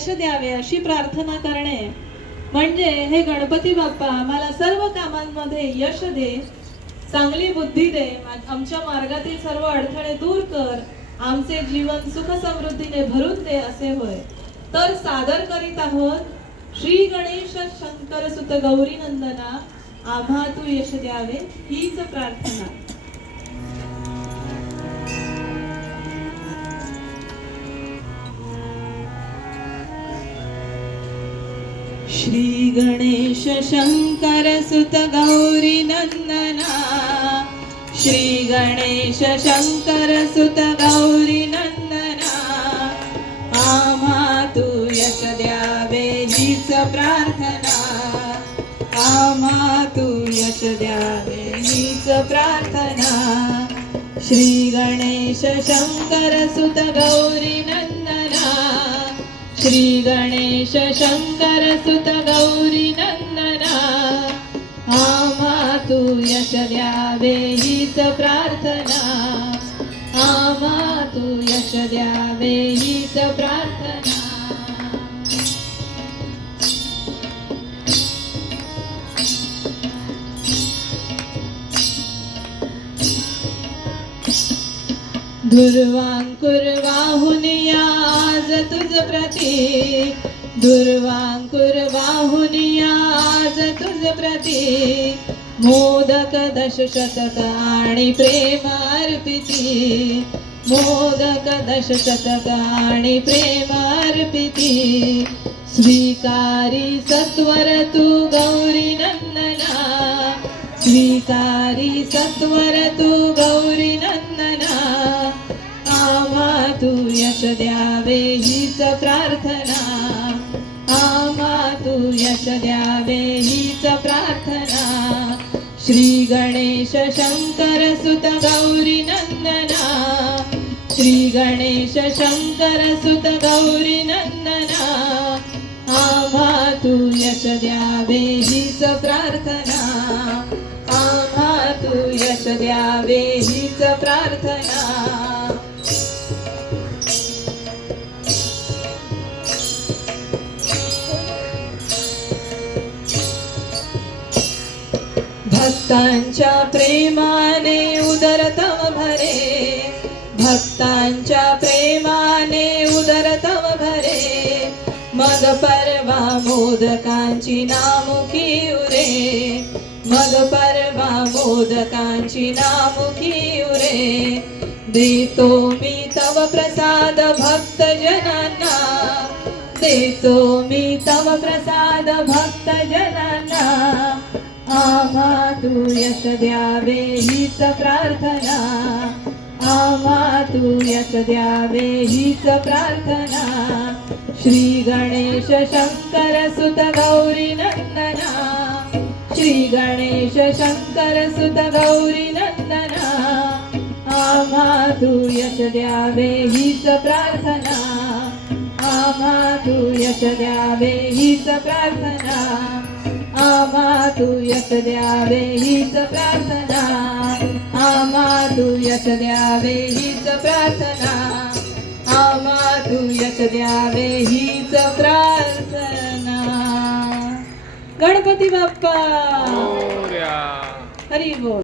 यश द्यावे अशी प्रार्थना करणे म्हणजे हे गणपती बाप्पा आम्हाला सर्व कामांमध्ये यश दे, चांगली बुद्धी दे, आमच्या मार्गातील सर्व अडथळे दूर कर, आमचे जीवन सुख समृद्धीने भरून दे असे होय. तर सादर करीत आहोत श्री गणेश शंकर सुत गौरी नंदना आम्हा तू यश द्यावे हीच प्रार्थना. श्री गणेश शंकर सुत गौरी नंदना, श्री गणेश शंकर सुत गौरी नंदना आम्हा तू यश द्यावे हीच प्रार्थना, आम्हा तू यश द्यावे हीच प्रार्थना. श्री गणेश शंकर सुत गौरी नंदना, श्री गणेश शंकर सुत गौरी नंदना आम्हा तू यश द्यावे हीच प्रार्थना, आम्हा तू यश द्यावे हीच प्रार्थना. दुर्वांकुर वाहून आज तुझ प्रती, दुर्वांकुर वाहून आज तुझ प्रती, मोदक दशशतक आणि प्रेम अर्पिती, मोदक दशशतक आणि प्रेम अर्पिती. स्वीकारी सत्वर तू गौरी नंदना, स्वीकारी सत्वर तू गौरी नंदना आम्हा तू यश द्यावे हीच प्रार्थना, आम्हा तू यश द्यावे हीच प्रार्थना. श्री गणेश शंकर सुत गौरी नंदना, श्री गणेश शंकर सुत गौरी नंदना आम्हा तू यश द्यावे हीच प्रार्थना, आम्हा तू यश द्यावे हीच प्रार्थना. भक्तांच्या प्रेमाने उदर तव भरे, भक्तांच्या प्रेमाने उदर तव भरे, मग परवा मोदकांची नामुखी उरे, मग परवा मोदकांची नामुखी उरे. देतो मी तव प्रसाद भक्त जनांना, देतो मी तव प्रसाद भक्त जनांना आम्हा तू यश द्यावे हीच प्रार्थना, आम्हा तू यश द्यावे हीच प्रार्थना. श्री गणेश शंकर सुत गौरी नंदना, श्री गणेश शंकर सुत गौरी नंदना आम्हा तू यश द्यावे हीच प्रार्थना, आम्हा तू यश द्यावे हीच प्रार्थना, आम्हा तू यश द्यावे हीच प्रार्थना, आम्हा तू यश द्यावे हीच प्रार्थना, आम्हा तू यश द्यावे हीच प्रार्थना. गणपती बाप्पा हरी बोल.